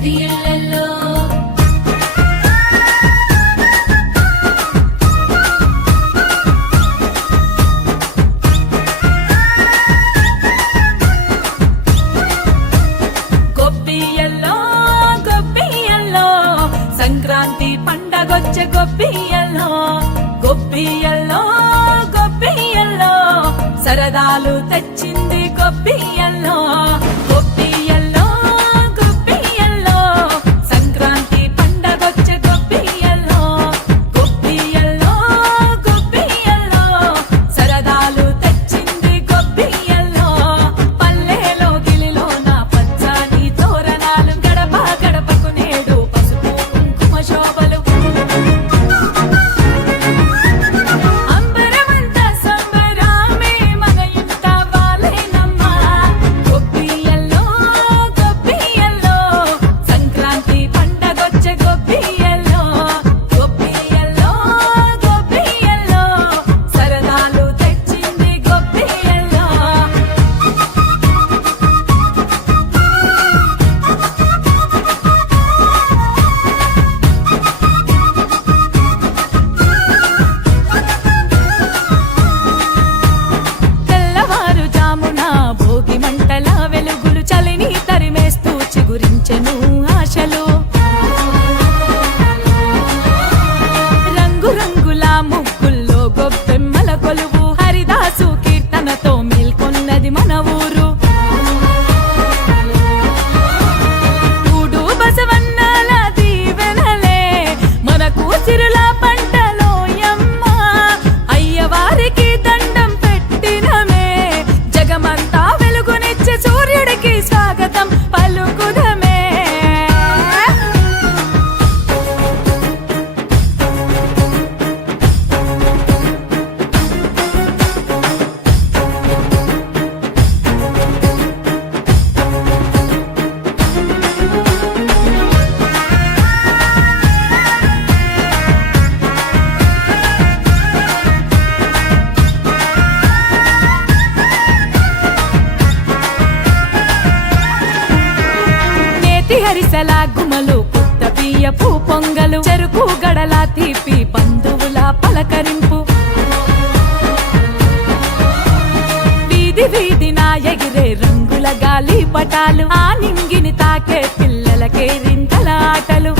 ప్రతి ఇళ్లలో సంక్రాంతి పండగొచ్చే గొబ్బియ్యల్లో గొబ్బియ్యల్లో గొబ్బియ్యల్లో సరదాలు తెచ్చింది గొబ్బియ్యల్లో గొబ్బియ్యల్లో గొబ్బియ్యల్లో సంక్రాంతి పండగొచ్చే గొబ్బియ్యల్లో గొబ్బియ్యల్లో గొబ్బియ్యల్లో సరదాలు తెచ్చింది గొబ్బియ్యల్లో పల్లెలో గిలిలో నా పచ్చని తోరణాలు గడప గడపకు నేడు శోభలు అంబరమంత సంబరామే మన ఇంట వాలేనమ్మా గొబ్బియ్యల్లో గొబ్బియ్యల్లో సంక్రాంతి పండగొచ్చే గొబ్బియ్యల్లో గొబ్బియ్యల్లో గొబ్బియ్యల్లో సరదాలు తెచ్చింది గొబ్బియ్యల్లో భోగి మంటల వెలుగులు చలిని తరిమేస్తూ చిగురించెను ఆశలు రంగురంగుల ముగ్గుల్లో గొబ్బెమ్మల కొలువు హరిదాసు కీర్తనతో మేల్కొన్నది మన ఊరు ఊడు బసవన్నాల దీవెనలే మనకు సిరుల పంటలో యమ్మ అయ్యవారికి దండం పెట్టినమే జగమంతా వెలుగునిచ్చే సూర్యుడికి స్వాగతం పలుకుదమే హరిసెల గుమలు కొత్త బియ్యపు పొంగలు చెరుకు గడల తీపి బంధువుల పలకరింపు వీధి వీధిన ఎగిరే రంగుల గాలి పటాలు ఆ నింగిని తాకే పిల్లలకే రింతల ఆటలు